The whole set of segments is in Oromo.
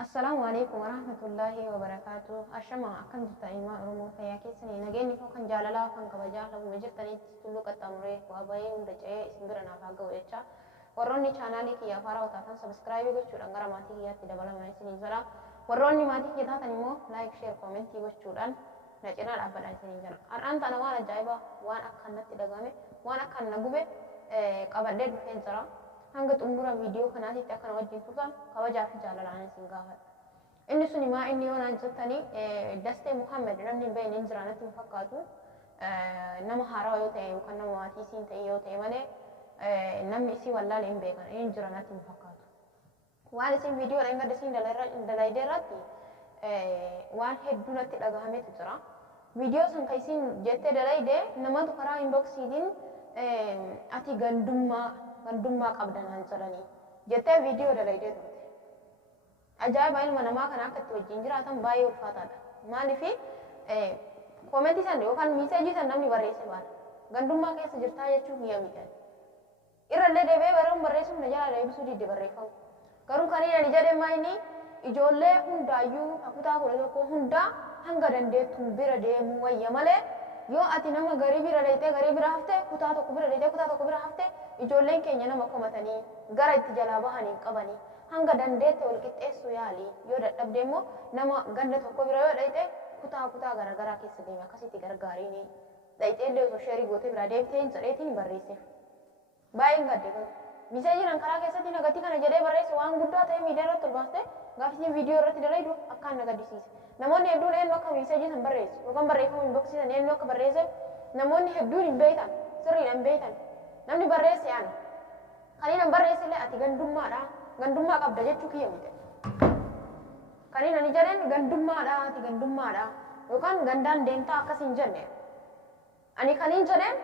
Assalamualaikum warahmatullahi wabarakatuh. Ashama akan juta ilma oromo fayya keessanii nageenyi koo kan jaalalaa kan kabajaa laguma jirtanitti tulluu qaxxaamuree waa bayee hunda ce'ee isin bira naaf haa ga'u jecha warroonni chaanaalii kiyyaaf haaraa taatan sabskraayibii gochuudhaan gara maatii kiyyaatti dabalamaa isiniin jira. Warroonni maatii kiyya taatan immoo laayik sheer koomentii gochuudhaan na cinaa dhaabbadhaa isiniin jira. Har'aan tana waan ajaa'ibaa waan akka natti dhagame waan akka na gube qabadhee dhufeen jira. Hanga xumura viidiyoo kanaatitti akkana wajjin turtan kabajaa fi jaalalaan isin gaafadha. Inni sun maa inni yoo naan jettanii Dastee Muhammed namni hin beekne hin jira natti hin fakkaatu. Nama haaraa yoo ta'e yookaan nama maatii isiin ta'e yoo ta'e malee namni isii wallaalee hin beekan hin jira natti hin fakkaatu. Waan isin viidiyoo dha ingada isin dalaydee irratti waan hedduu natti dhagahametu jira. Viidiyoo san kan isin jettee dalaydee namatu karaa inboksiitiin ati gandummaa qabdanaan jedhanii jettee viidiyoo dalaydee turte. Ajaa'iba ilma namaa kana akka itti wajjin jiraatan baay'ee ulfaataadha. Maaliif koomentii san yookaan miiseejii san namni barreesse baana. Gandummaa keessa jirtaa jechuu kiyya miidhan. Irrallee deebi'ee baruun barreessuuf na jalaa deebisuu didde barreeffamu. Garuu kan inni jedhe maayini ijoollee hundaayyuu kutaa 11 hundaa hanga dandeettuun bira deemuu wayya malee yoo ati nama garii bira deetee garii bira hafte kutaa tokko bira deetee kutaa tokko bira hafte ijoolleen keenya nama komatanii gara itti jalaa bahanii qabanii hanga dandeette wal qixxeessuu yaali yoo dadhabde immoo nama ganda tokko bira yoo deete kutaa garaagaraa keessa deeme akkasitti gargaariini deetee illee osoo sheerii gootee bira deebitee hin jedheetiin barreesseef baay'een gadde kun miseejiin karaa keessatti nagatti kana jedhee barreesse waan guddaa ta'e miidiyaa irratti olbaaste gaafisni viidiyoo irratti dalaydu akkaan nagaddisiise. Namoonni hedduun eenyu akka miseejii san barreessu yookaan barreeffama inboksii san eenyu akka barreesse namoonni hedduun hin beektan sirriidhaan hin beektan namni barreesse ana kan inni barreesse illee ati gandummaa qabda jechuu kiyya mite kan inni jedheen ati gandummaadha yookaan gandaan deemtaa akkas hin jenne ani kan hin jedheen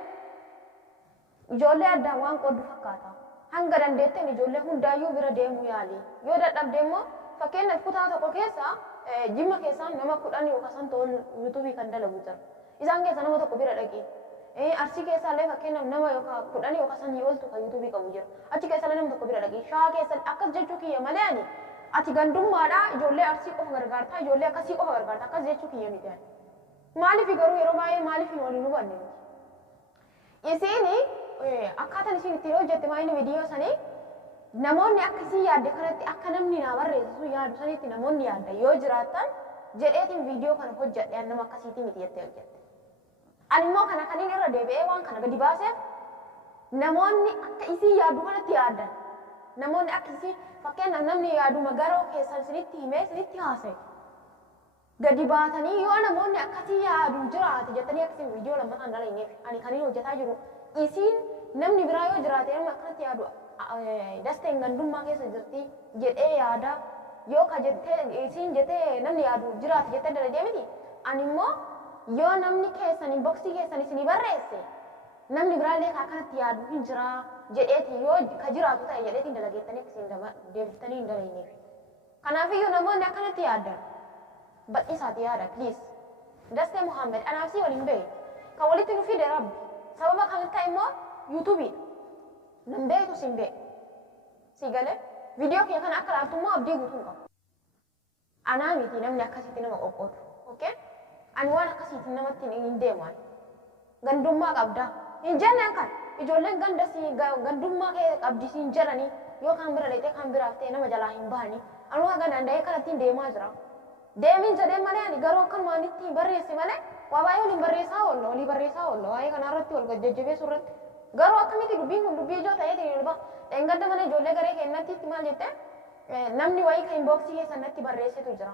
ijoollee addaan waan qooddu fakkaata hanga dandeetteen ijoollee hundaayyuu bira deemuu yaali yoo dadhabde immoo fakkeenyaaf kutaa tokko keessa jimma keessaa nama 10 yookaan to'an yuutuubii kan dalagu jira. Isaan keessa nama tokko bira dhaqee. Arsii keessaa illee fakkeenyaaf nama yookaan 10 yookaan sanii oltu kan yuutuubii qabu jira. Achi keessa illee nama tokko bira dhaqee. Shawaa keessa akkas jechuu kiyya malee ani ati gandummaadha ijoollee arsii qofa gargaartaa ijoollee akkasii qofa gargaartaa akkas jechuu kiyya miti ani. Maaliif garuu yeroo baay'ee maaliif hin waliin hubanne miti. Isiin akkaataan isiin ittiin hojjette maayini viidiyoo sanii namoonni akkasii yaadde kanatti akka namni naa barreessu yaadu sanitti namoonni yaadda yoo jiraatan jedheetiin viidiyoo kana hojjedhe nama akkasiitii miti jettee hojjette. Ani immoo kana kan inni irra deebi'ee waan kana gadi baaseef namoonni akka isii yaadu kanatti yaaddan namoonni akka isii fakkeenyaaf namni yaadu magaalaa keessan isinitti himee isinitti haasa'e gadi baatanii yoo namoonni akkasii yaadu jiraate jettanii akkasiin viidiyoo lammataan dalayneef ani kan inni hojjetaa jiru isiin namni biraa yoo jiraate nama akkanatti yaadu Dasteen gandummaa keessa jirti jedhee yaada yoo ka jettee isiin jettee namni yaadu jiraate jettee dalagee miti ani immoo yoo namni keessan inboksii keessan isinii barreesse namni biraallee akkanatti yaadu hin jira jedheeti yoo ka jiraatu ta'e jedheetiin dalageettanii akkasiin deebiftanii hin dalayneef. Kanaafiyyuu namoonni akkanatti yaaddan bal'isaati yaada please. Dastee Muhammed anaafsii waliin beeku kan walitti nu fide rabbi sababa kan ta'e immoo yuutuubiidha. Nambeetu sin beeku. Si galee viidiyoo kee kana akka laaftu immoo abdii guutuu qabu. Anaa miti namni akkasitti nama qoqqoodu. Okay? Ani waan akkasitti namatti hin deeman. Gandummaa qabda. Hin jenneen kan ijoolleen gandummaa kee qabdi siin jedhanii yookaan bira dheetee kan biraaf ta'e nama jalaa hin bahanii. Anuu haga danda'ee kanatti hin deemaa jira. Deemiin jedhee malee ani garuu akkanumaan itti barreesse malee waa baay'ee waliin barreessaa oolla waa'ee kanarratti wal jajjabeessuu irratti. Garuu akkamitti dubbiin kun dubbii ijoo ta'eetiin yeroo dheengadda mana ijoollee garee kennatti maal jette namni wayii kan inboksii keessa natti barreessetu jira.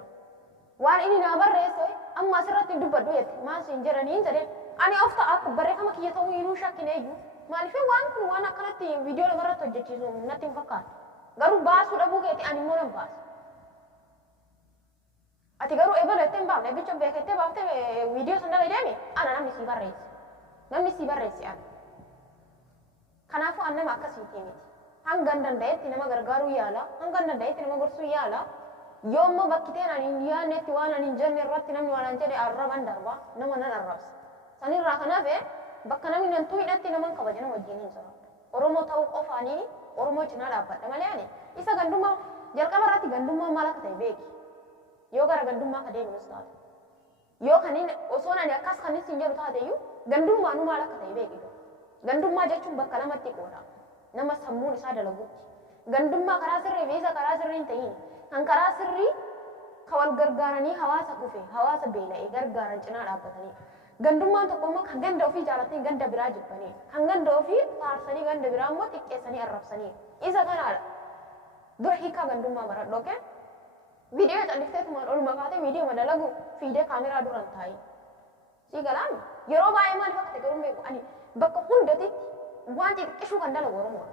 Waan inni naa barreesse amma asirratti dubbadhu jette maal siin jedhanii hin jedheen ani of ta'a barreeffama kiyya ta'uu hinuu shakkine iyyuu maaliif waan kun waan akkanatti viidiyoo lamarratti hojjechiisu natti hin fakkaatu. Garuu baasuu dhabuu keetti ani immoo nan baasa. Ati garuu eegalee hin baafne eegicha beekettee baaftee viidiyoo sana deemi ana namni sii barreesse. Namni sii barreesse ana. Kanaafuu an nama akkasiitii miti. Hanga danda'etti nama gargaaruu yaala, hanga danda'etti nama gorsuu yaala. Yoo immoo bakkiteen ani hin yaadnetti waan ani hin jenne irratti namni waan an jedhe arraban darba nama nan arrabsa. Sanirraa kanaaf bakka namni nan tuudhatti naman kabaja nama wajjin hin jira. Oromoo ta'uu qofaanii Oromoo cinaa dhaabbadha malee ani isa gandummaa jalqaba irratti gandummaa maal akka ta'e beeki. Yoo gara gandummaa ka deebi'us taate. Yoo kanin osoo ani akkas kanis hin jedhu taateyyuu gandummaa nu maal akka ta'e beeki. Gandummaa jechuun bakka lamatti qooda. Nama sammuun isaa dalagutti. Gandummaa karaa sirrii fi isa karaa sirrii hin ta'in. Kan karaa sirrii ka wal gargaaranii hawaasa kufe, hawaasa beela'ee gargaaran cinaa dhaabbatanii. Gandummaan tokko immoo kan ganda ofii jaalatanii ganda biraa jibbanii. Kan ganda ofii faarsanii ganda biraa immoo xiqqeessanii arrabsanii. Isa kanaadha. Dura hiikaa gandummaa baradhu oke? Viidiyoo callifteetumaan ol makaatee viidiyoo madalagu fiidee kaameraa duraan taa'i. Sii galaan yeroo baay'ee maaliif akka ta'e garuu beeku ani bakka hundatitti waan xixiqqishuu kan dalagu Oromoodha.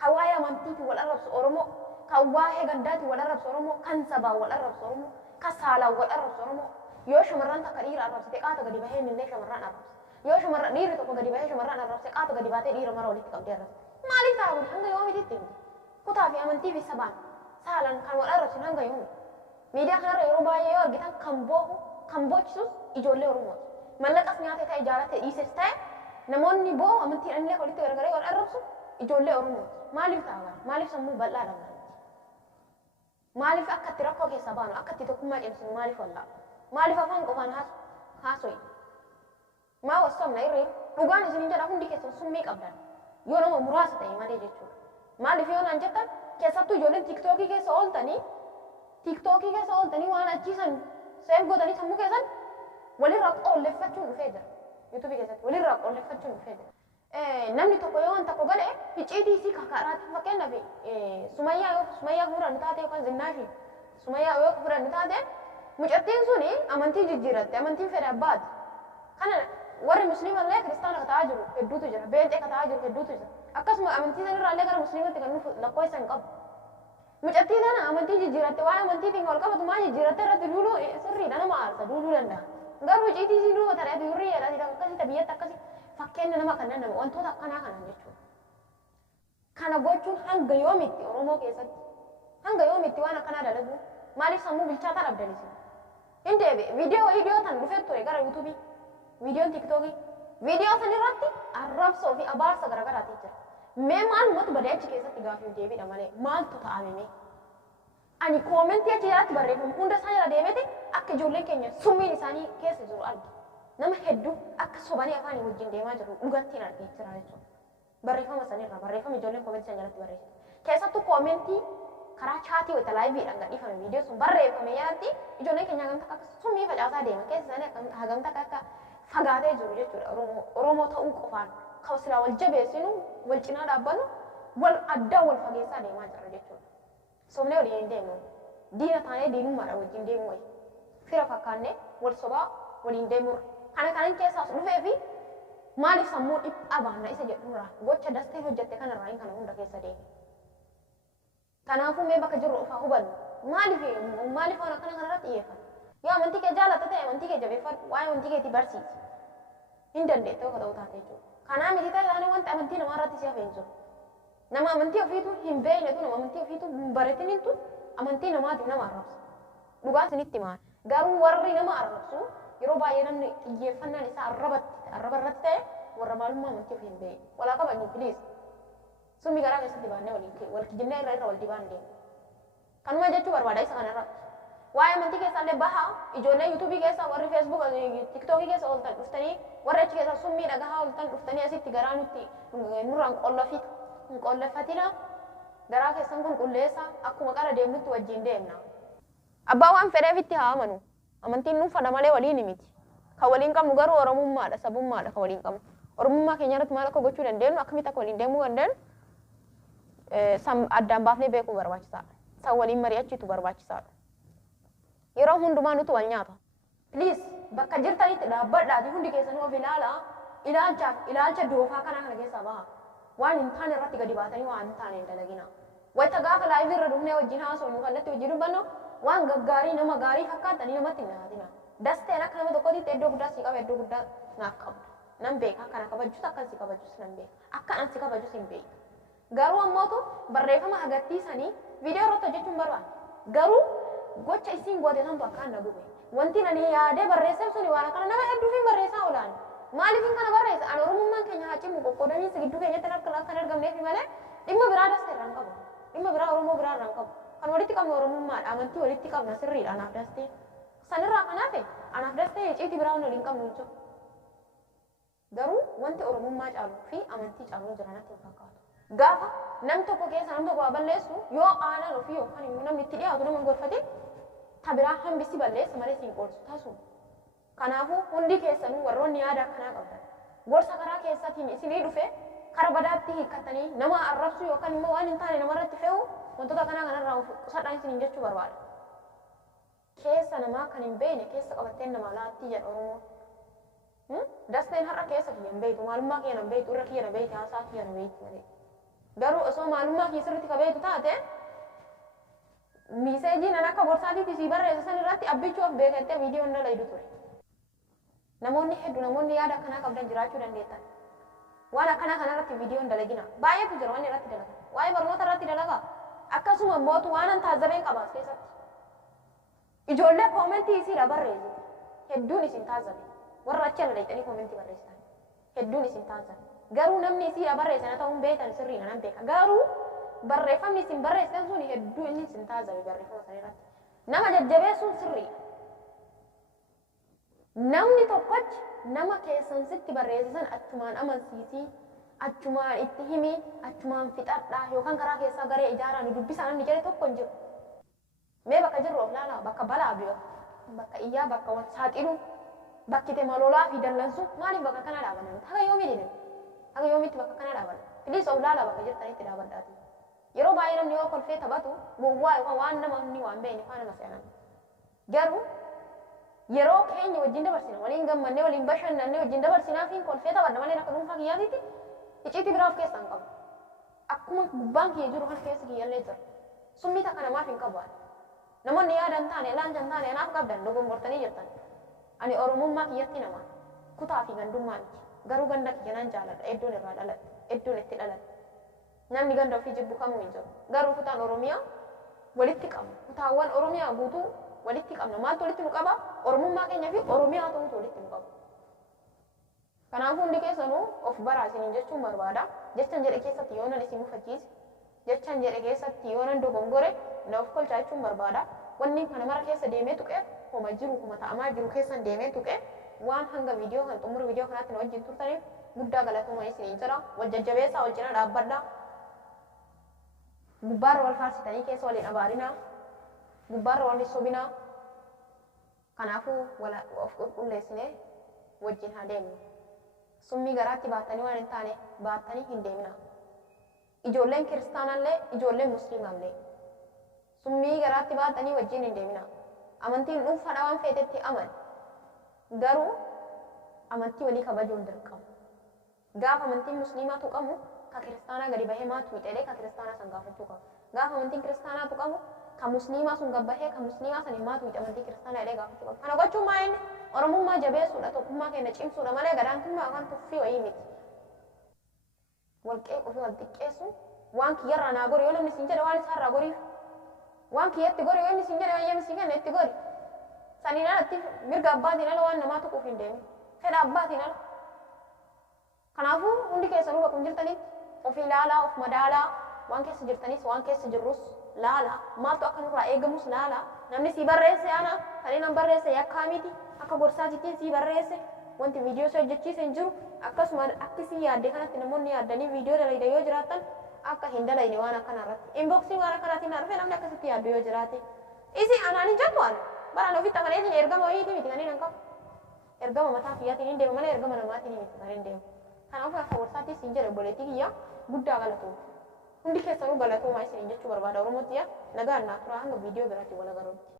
Kan waa'ee amantiitiin wal arrabsu Oromoo, kan waa'ee gandaatiin wal arrabsu Oromoo, kan sabaan wal arrabsu Oromoo, kan saalaan wal arrabsu Oromoo. Yoo shamarran takka dhiira arrabsite qaata gadi bahee millee shamarran arrabsa. Yoo shamarran dhiirri tokko gadi bahee shamarran arrabse qaata gadi baatee dhiira mara walitti qabdee arrabsa. Maaliif ta'a kun hanga yoomititti himti? Kutaa fi amantii fi sabaan saalaan kan wal arrabsin hanga yoomi? Miidiyaa kanarra yeroo baay'ee yoo argitan kan boohu, kan boochisus ijoollee Oromooti. Mallaqas nyaatee ta'e jaalatee dhiises ta'e namoonni boohu amantiidhaan illee walitti gargaree wal arrabsu ijoollee Oromooti. Maaliif ta'a kana? Maaliif sammuu bal'aa dhabna? Maaliif akka itti rakkoo keessaa baanu, akka itti tokkummaa cimsinu maaliif wallaala? Maaliif afaan qofaan haasoyi? Maa wasoomna irree dhugaan isin jedha hundi keessan summii qabdan. Yoo nama muraasa ta'e malee jechuudha. Maaliif yoo naan jettan keessattuu ijoolleen tiiktookii keessa ooltanii waan achiisan seef godhanii sammuu keessan walirraa qolleeffachuun dhufee jira. Yuutuubii keessatti walirraa qolleeffachuun dhufee jira. Namni tokko yoo waan tokko godhe ficciitii isii kakaraati fakkeenyaaf Sumayyaa fudhannu taate yookaan Zinnaashii Sumayyaa yoo fudhannu taate mucattiin suni amantii jijjiiratte amantiin fedha abbaati. Kana warri musliimallee kiristaana kataa jiru hedduutu jira. Beenxee kataa jiru hedduutu jira. Akkasuma amantii sanirraallee gara musliimatti kan nuuf lakkoo isaan qabu. Mucattii sana amantii jijjiiratte waa'ee amantiitiin wal qabatu maa jijjiiratte irratti duuluu sirriidha nama aarsa duuluu danda'a. Garuu icciitii isii duuba tareetu yurrii jedhati akkasii biyyatti akkasii fakkeenya nama kanneen nama wantoota akkanaa kanan jechuudha. Kana gochuun hanga yoomitti Oromoo keessatti hanga yoomitti waan akkanaa dalagu maaliif sammuu bilchaataa dhabdanisi? Hin deebi'e viidiyoo tan dhufee ture gara yuutuubii viidiyoon tiiktookii viidiyoo san irratti arrabsoo fi abaarsa garagaraati jira. Mee maalumatu badee achi keessatti gaafii deebiidha malee maaltu ta'amime? Ani koomentii achi jalatti barreeffamu hunda isaa jala deemete akka ijoolleen keenya summiin isaanii keessa jiru argi. Nama hedduu akka sobanii afaanii wajjin deemaa jiru dhugattiin argee jira jechuudha. Barreeffama sanirra barreeffama ijoolleen koomentii san jalatti barreessitu. Keessattuu koomentii karaa chaatii wayita laayiviidhaan gadhiifame viidiyoo sun barreeffame jalatti ijoolleen keenya hagamta akka summii facaasaa deema keessa isaanii hagamta akka fagaatee jiru jechuudha. Oromoo ta'uu qofaan kan silaa wal jabeessinu wal cinaa dhaabbannu wal addaa wal fageessaa deemaa jira jechuudha. Somnee waliin hin deemnu. Diina taanee diinummaadha wajjin deemu wayi. Fira fakkaannee wal sobaa waliin deemurra. Kana kanan keessaas dhufee fi maaliif sammuu dhiphaa baanna isa jedhurraa gocha dastee hojjette kanarraa hin kana hunda keessa deeme. Kanaafuu mee bakka jirru ofaa hubannu. Maaliif waan akkana kanarratti xiyyeeffanna? Yoo amantii kee jaalatta ta'e amantii kee jabeeffadhu waa'ee amantii keetii barsiisi. Hin dandeette akka ta'u taate jechuudha. Kanaa miti ta'e isaanii wanti amantii namaa irratti si'a fe'in jiru. Nama amantii ofiitu hin beeknetu nama amantii ofiitu hin baratinitu amantii namaatiif nama arrabsa. Dhugaa isinitti maal? Garuu warri nama arrabsu yeroo baay'ee namni xiyyeeffannaan isaa arraba irratti ta'e warra maalummaa amantii ofii hin beekne. Walaa qabanii filiis. Summi garaa keessatti baannee wal kijibnee irra wal dibaan deemu. Kanuma jechuu barbaada isa kanarratti. Waa'ee amantii keessaallee bahaa ijoollee yuutuubii keessa warri feesbuuk tiktookii keessa ooltan dhuftanii warri achi keessa summii dhagahaa ooltan dhuftanii asitti garaa nutti nurraan hin qolleffatina garaa keessan kun qulleessa akkuma qara deemnutti wajjin deemna. Abbaa waan fedheef itti haa amanu. Amantiin nuuf fada malee waliin miti. Kan waliin qabnu garuu Oromummaadha sabummaadha kan waliin qabnu. Oromummaa keenya irratti maal akka gochuu dandeenyu akkamitti akka waliin deemuu dandeenyu addaan baafnee beekuu barbaachisaadha. San waliin mari'achiitu barbaachisaadha. Yeroo hundumaa nuti wal nyaata. Please bakka jirtanitti dhaabbadhaati hundi keessanuu of ilaalaa ilaalcha doofaa kanaa kana keessaa baha. Waan hin taane irratti gadi baatanii waan hin taane hin dalagina. Wayita gaafa laayivii irra dhufnee wajjin haasofnu kallattii wajjin dubbannu waan gaggaarii nama gaarii fakkaatanii namatti hin nyaatina. Dasteen akka nama tokkootitti iddoo guddaa si qaba iddoo guddaa naaf qabda. Nan beeka akkana kabajjus akkan si kabajjus nan beeka. Akka an si kabajjus hin beeka. Garuu ammootu barreeffama agarsiisanii viidiyoo irratti hojjechuun barbaada. Garuu gocha isiin goote santu akkaan na gube. Wanti ani yaadee barreesseef suni waan akkana nama hedduufiin barreessaa oolan. Maaliifin kana barreessa? Ani Oromummaan keenya haa cimu qoqqoodanii gidduu keenyatti akka hin argamneef malee dhimma biraa dastee irraan qabu. Dhimma biraa Oromoo biraa irraan qabu. kan walitti qabnu oromummaadha amantii walitti qabna sirriidha anaaf dastee sanirraa kanaafe anaaf dastee icciitii biraa waliin qabnu jechuudha. Garuu wanti oromummaa caaluu fi amantii caaluu jira natti hin fakkaatu. Gaafa nam tokko keessa nam tokko balleessu yoo aanan ofii yookaan immoo namni itti dhiyaatu nama gorfate tabiraa hambisi balleessa malee siin qoorsu tasu. Kanaafuu hundi keessanuu warroonni yaada akkanaa qabdan gorsa karaa keessatiin isinii dhufe karaa badaatti hiikkatanii nama arrabsu yookaan immoo waan hin taane namarratti fe'u wantoota kanarraa qusadhaan isiniin jechuu barbaada. Keessa namaa kan hin beekne keessa qabatteen nama laattii jedha Oromoon. Dasteen har'a keessa kiyya hin beektu maalummaa kiyya hin beektu irra kiyya hin beektu haasaa kiyya hin beektu malee. Garuu osoo maalummaa kiyya sirriitti qabeetu taate miiseejiin an akka gorsaatiitti sii barreessa san irratti abbichuuf beekattee viidiyoon dalaydu ture. Namoonni hedduu namoonni yaada akkanaa qabdan jiraachuu dandeettan. Waan akkanaa kanarratti viidiyoon dalagina. Baay'eetu jira waan irratti dalaga. Waa'ee barnoota irratti dalaga. Akkasuma mootu waan an taazabeen qabaas keessatti. Ijoollee koomentii isiidha barreessite. Hedduun isin taazabe. Warra achi ala dhaqxanii koomentii barreessitan. Hedduun isin taazabe. Garuu namni isiidha barreessan ta'uun beekan sirriidha nan beeka. Garuu barreeffamni isin barreessitan sun hedduu inni isin taazabe barreeffama sana irratti. Nama jajjabeessuun sirriidha. Namni tokkochi nama keessan sitti barreessisan achumaan amansiisii, achumaan itti himi, achumaan fixadhaa yookaan karaa keessaa garee ijaaraa nu dubbisaa namni jedhe tokko hin jiru. Mee bakka jirru of laalaa bakka balaa biyo, bakka iyyaa bakka wal saaxiluu, bakki temalolaa fi dallansu maaliif bakka kana dhaabanna? Haga yoomii deeman? Haga yoomiitti bakka kana dhaabanna? Filiis of laalaa bakka jirtanitti dhaabadhaati. Yeroo baay'ee namni yoo kolfee taphatu gowwaa yookaan waan namni waan beekne faana nama seenan. Garuu yeroo keenya wajjin dabarsina waliin gammannee waliin bashannannee wajjin dabarsinaa fi kolfee taphadha malee akka dhuunfaa kiyyaatiitti icciitii biraaf keessan qabu. Akkuma gubbaan kiyya jiru kan keessa kiyyallee jira. Summii takka namaaf hin qabu. Namoonni yaadan taane ilaalcha hin taane anaaf qabdan dogoggortanii jirtan. Ani oromummaa kiyyatti nama kutaa fi gandummaa miti. Garuu ganda kiyya nan jaaladha hedduun irraa dhaladha hedduun itti dhaladha. Namni ganda ofii jibbu kamuu hin jiru. Garuu kutaan Oromiyaa walitti qabna. Kutaawwan Oromiyaa guutuu walitti qabna. Maaltu walitti nu qaba? Oromummaa keenya fi Oromiyaa ta'utu walitti nu qaba. Kanaafuu hundi keessanuu of baraa isiniin jechuun barbaada. Jechan jedhe keessatti yoo nan isin mufachiise, jechan jedhe keessatti yoo nan dogongore na of kolchaa jechuun barbaada. Wanni kana mara keessa deemee tuqee homa jiru kuma ta'amaa jiru keessan deemee tuqee waan hanga viidiyoo kan xumura viidiyoo kanaatti na wajjin turtaniif guddaa galatoomaa isiniin jira. Wal jajjabeessaa wal cina dhaabbadhaa. Gubbaarra wal faarsitanii keessa waliin abaarinaa. Gubbaarra wal sobinaa. Kanaafuu of qulqulleessinee wajjin haa deemnu. Summii garaatti baattanii waan hin taane baattanii hin deemina. Ijoolleen kiristaanallee ijoolleen musliimallee summii garaatti baattanii wajjin hin deemina. Amantiin dhuunfaadha waan feetetti amani. Garuu amantii walii kabajuun dirqama. Gaafa amantiin musliimaa tuqamu ka kiristaanaa gadi bahee maatu hidhee ka kiristaanaa san gaafachuu qaba. Gaafa amantiin kiristaanaa tuqamu ka musliimaa sun gabbahee ka musliimaa san maatu hidhee amantii kiristaanaa hidhee gaafachuu qaba. Kana gochuun maa inni Oromummaa jabeessuudha tokkummaa keenya cimsuudha malee gadaantummaa yookaan tuffii wayii miti. Wal qeequu fi wal xiqqeessuun waan kiyyarraa naa gori yoo namni siin jedhe waan isaarraa goriif waan kiyyatti gori yoo inni siin jedhe wayyee siin kenna itti gori. Saniin alatti mirga abbaatiin ala waan namaa tuquuf hin deemin. Fedha abbaatiin ala. Kanaafuu hundi keessanuu bakka jirtanitti of ilaalaa of madaalaa waan keessa jirtanis waan keessa jirrus laalaa maaltu akka nurraa eegamus laalaa namni sii barreesse ana kan inni barreesse yakkaa miti akka gorsaatiitiin sii barreesse wanti viidiyoo sii hojjechiise hin jiru akkasuma akka sii yaadde kanatti namoonni yaaddanii viidiyoo dalayda yoo jiraatan akka hin dalayne waan akkanarratti inboksii waan akkanaatiin na dhufe namni akkasitti yaaddu yoo jiraate isi anaan hin jettu ana baraan ofitti amalee ergama wayiiti miti kan hin qabu ergama mataa kiyyaatiin hin deemu malee ergama namaatiin miti kan hin deemu. Kanaafuu akka gorsaatti siin jedhe obboleettii kiyya guddaa galatooma. Hundi keessanuu galatoomaa isiniin jechuu barbaada Oromootti nagaan naa turaa hanga viidiyoo biraatti wal agarruutti.